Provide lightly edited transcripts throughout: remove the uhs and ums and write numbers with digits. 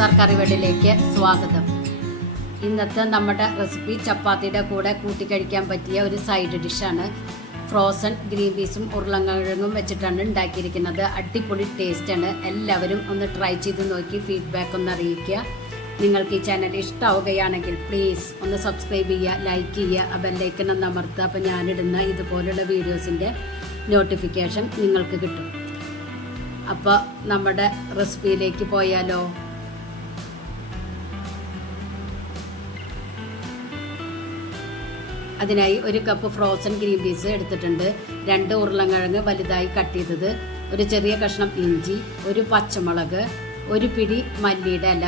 Masar കറിവെടിലേക്ക് സ്വാഗതം. ഇന്നത്തെ നമ്മുടെ റെസിപ്പി ചപ്പാത്തിയുടെ കൂടെ കൂട്ടി കഴിക്കാൻ പറ്റിയ ഒരു സൈഡ് ഡിഷാണ്. ഫ്രോസൺ ഗ്രീൻ പീസും ഉരുളക്കിഴങ്ങും വെച്ചിട്ടാണ് ഉണ്ടാക്കിയിരിക്കുന്നത്. അടിപൊളി ടേസ്റ്റാണ്. എല്ലാവരും ഒന്ന് ട്രൈ ചെയ്ത് നോക്കി ഫീഡ്ബാക്ക് ഒന്ന് അറിയിക്കുക. നിങ്ങൾക്ക് ഈ ചാനൽ ഇഷ്ടമാവുകയാണെങ്കിൽ പ്ലീസ് ഒന്ന് സബ്സ്ക്രൈബ് ചെയ്യുക, ലൈക്ക് ചെയ്യുക, ആ ബെല്ലൈക്കൺ ഒന്ന് അമർത്തുക. അപ്പോൾ ഞാനിടുന്ന ഇതുപോലുള്ള വീഡിയോസിൻ്റെ നോട്ടിഫിക്കേഷൻ നിങ്ങൾക്ക് കിട്ടും. അപ്പോൾ നമ്മുടെ റെസിപ്പിയിലേക്ക് പോയാലോ? അതിനായി 1 കപ്പ് ഫ്രോസൺ ഗ്രീൻ പീസ് എടുത്തിട്ടുണ്ട്, 2 ഉരുളക്കിഴങ്ങ് വലുതായി കട്ട് ചെയ്തത്, ഒരു ചെറിയ കഷ്ണം ഇഞ്ചി, 1 പച്ചമുളക്, 1 പിടി മല്ലിയുടെ ഇല,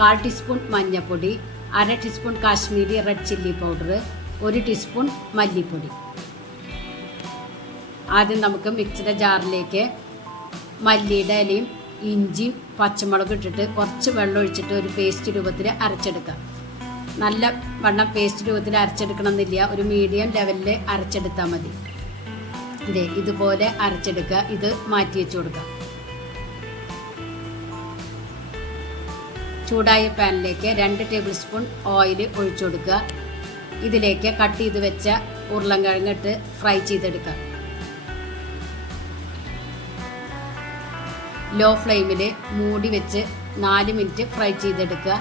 1/4 ടീസ്പൂൺ മഞ്ഞൾപ്പൊടി, 1/2 teaspoon Kashmiri red chilli powder, 1 teaspoon മല്ലിപ്പൊടി. ആദ്യം നമുക്ക് മിക്സിയുടെ ജാറിലേക്ക് മല്ലിയുടെ ഇലയും ഇഞ്ചിയും പച്ചമുളകും ഇട്ടിട്ട് കുറച്ച് വെള്ളം ഒഴിച്ചിട്ട് ഒരു പേസ്റ്റ് രൂപത്തിൽ അരച്ചെടുക്കാം. നല്ല വണ്ണം പേസ്റ്റ് രൂപത്തിൽ അരച്ചെടുക്കണം എന്നില്ല, ഒരു മീഡിയം ലെവലിൽ അരച്ചെടുത്താൽ മതി. ഇതുപോലെ അരച്ചെടുക്കുക. ഇത് മാറ്റി വെച്ച് കൊടുക്കുക. ചൂടായ പാനിലേക്ക് 2 ടേബിൾ സ്പൂൺ ഓയിൽ ഒഴിച്ചു കൊടുക്കുക. ഇതിലേക്ക് കട്ട് ചെയ്ത് വെച്ച ഉരുളക്കിഴങ്ങ് ഇട്ട് ഫ്രൈ ചെയ്തെടുക്കുക. ലോ ഫ്ലെയിമിൽ മൂടി വെച്ച് 4 മിനിറ്റ് ഫ്രൈ ചെയ്തെടുക്കുക.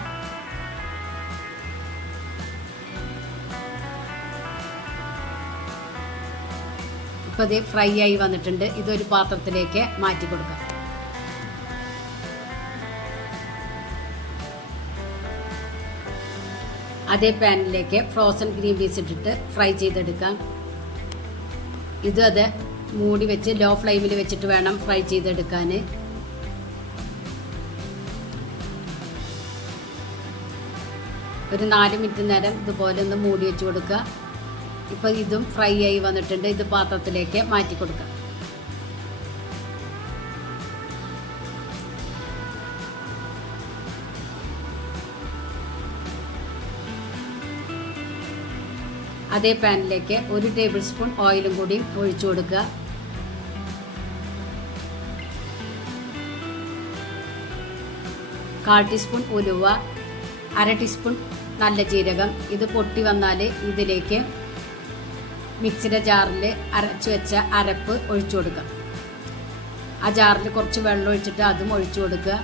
ഇപ്പോൾ ഇത് ഫ്രൈ ആയി വന്നിട്ടുണ്ട്. ഇതൊരു പാത്രത്തിലേക്ക് മാറ്റി കൊടുക്കാം. അതേ പാനിലേക്ക് ഫ്രോസൺ ഗ്രീൻ പീസ് ഇട്ടിട്ട് ഫ്രൈ ചെയ്തെടുക്കാം. അത് മൂടി വെച്ച് ലോ ഫ്ലെയിമിൽ വെച്ചിട്ട് വേണം ഫ്രൈ ചെയ്തെടുക്കാൻ. ഒരു 4 മിനിറ്റ് നേരം ഇതുപോലെ ഒന്ന് മൂടി വെച്ച് കൊടുക്കുക. ഇപ്പോൾ ഇതും ഫ്രൈ ആയി വന്നിട്ടുണ്ട്. ഇത് പാത്രത്തിലേക്ക് മാറ്റി കൊടുക്കാം. അതേ പാനിലേക്ക് 1 ടേബിൾ സ്പൂൺ ഓയിലും കൂടി ഒഴിച്ചു കൊടുക്കുക. കാൽ ടീസ്പൂൺ ഉലുവ, 1/2 ടീസ്പൂൺ നല്ല ജീരകം. ഇത് പൊട്ടി വന്നാൽ ഇതിലേക്ക് മിക്സിയുടെ ജാറിൽ അരച്ചു വെച്ച അരപ്പ് ഒഴിച്ചു കൊടുക്കുക. ആ ജാറിൽ കുറച്ച് വെള്ളം ഒഴിച്ചിട്ട് അതും ഒഴിച്ചു കൊടുക്കുക.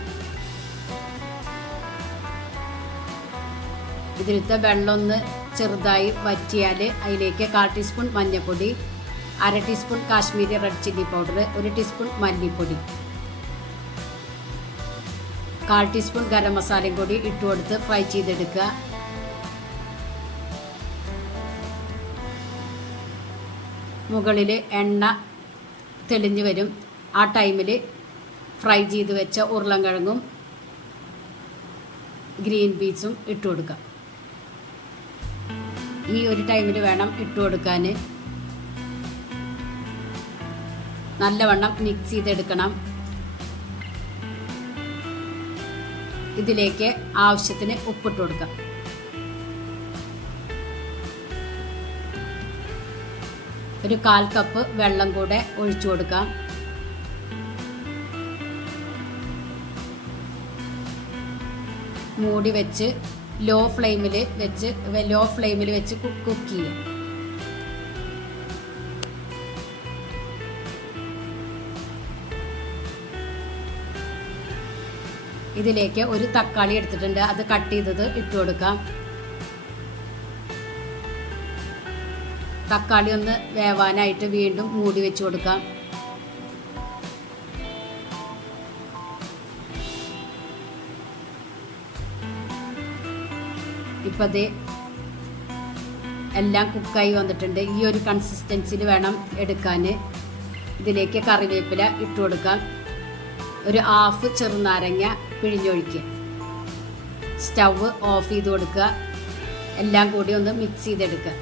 ഇതിലത്തെ വെള്ളം ഒന്ന് ചെറുതായി വറ്റിയാൽ അതിലേക്ക് 1/4 ടീസ്പൂൺ മഞ്ഞൾപ്പൊടി, 1/2 teaspoon Kashmiri red chilli powder, 1 teaspoon മല്ലിപ്പൊടി, 1/4 ടീസ്പൂൺ ഗരം മസാലയും കൂടി ഇട്ട് കൊടുത്ത് ഫ്രൈ ചെയ്തെടുക്കുക. മുകളിൽ എണ്ണ തെളിഞ്ഞു വരും. ആ ടൈമിൽ ഫ്രൈ ചെയ്ത് വെച്ച ഉരുളക്കിഴങ്ങും ഗ്രീൻ പീസും ഇട്ട് കൊടുക്കുക. ഈ ഒരു ടൈമിൽ വേണം ഇട്ട് കൊടുക്കാൻ. നല്ലവണ്ണം മിക്സ് ചെയ്തെടുക്കണം. ഇതിലേക്ക് ആവശ്യത്തിന് ഉപ്പിട്ട് കൊടുക്കാം. ഒരു 1/4 കപ്പ് വെള്ളം കൂടെ ഒഴിച്ചു കൊടുക്കാം. മൂടി വെച്ച് ലോ ഫ്ലെയിമിൽ വെച്ച് കുക്ക് ചെയ്യാം. ഇതിലേക്ക് ഒരു തക്കാളി എടുത്തിട്ടുണ്ട്, അത് കട്ട് ചെയ്തത് ഇട്ട് കൊടുക്കാം. തക്കാളി ഒന്ന് വേവാനായിട്ട് വീണ്ടും മൂടി വെച്ച് കൊടുക്കാം. ഇപ്പോൾ അത് എല്ലാം കുക്കായി വന്നിട്ടുണ്ട്. ഈ ഒരു കൺസിസ്റ്റൻസിയിൽ വേണം എടുക്കാൻ. ഇതിലേക്ക് കറിവേപ്പില ഇട്ട് കൊടുക്കാം. ഒരു 1/2 ചെറുനാരങ്ങ പിഴിഞ്ഞൊഴിക്കുക. സ്റ്റവ് ഓഫ് ചെയ്ത് കൊടുക്കുക. എല്ലാം കൂടി ഒന്ന് മിക്സ് ചെയ്തെടുക്കുക.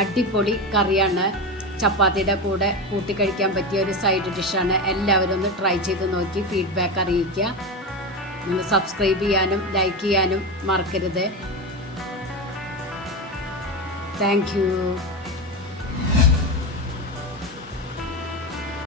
അടിപൊളി കറിയാണ്. ചപ്പാത്തിയുടെ കൂടെ കൂട്ടി കഴിക്കാൻ പറ്റിയ ഒരു സൈഡ് ഡിഷാണ്. എല്ലാവരും ഒന്ന് ട്രൈ ചെയ്ത് നോക്കി ഫീഡ്ബാക്ക് അറിയിക്കുക. ഒന്ന് സബ്സ്ക്രൈബ് ചെയ്യാനും ലൈക്ക് ചെയ്യാനും മറക്കരുത്. Thank you.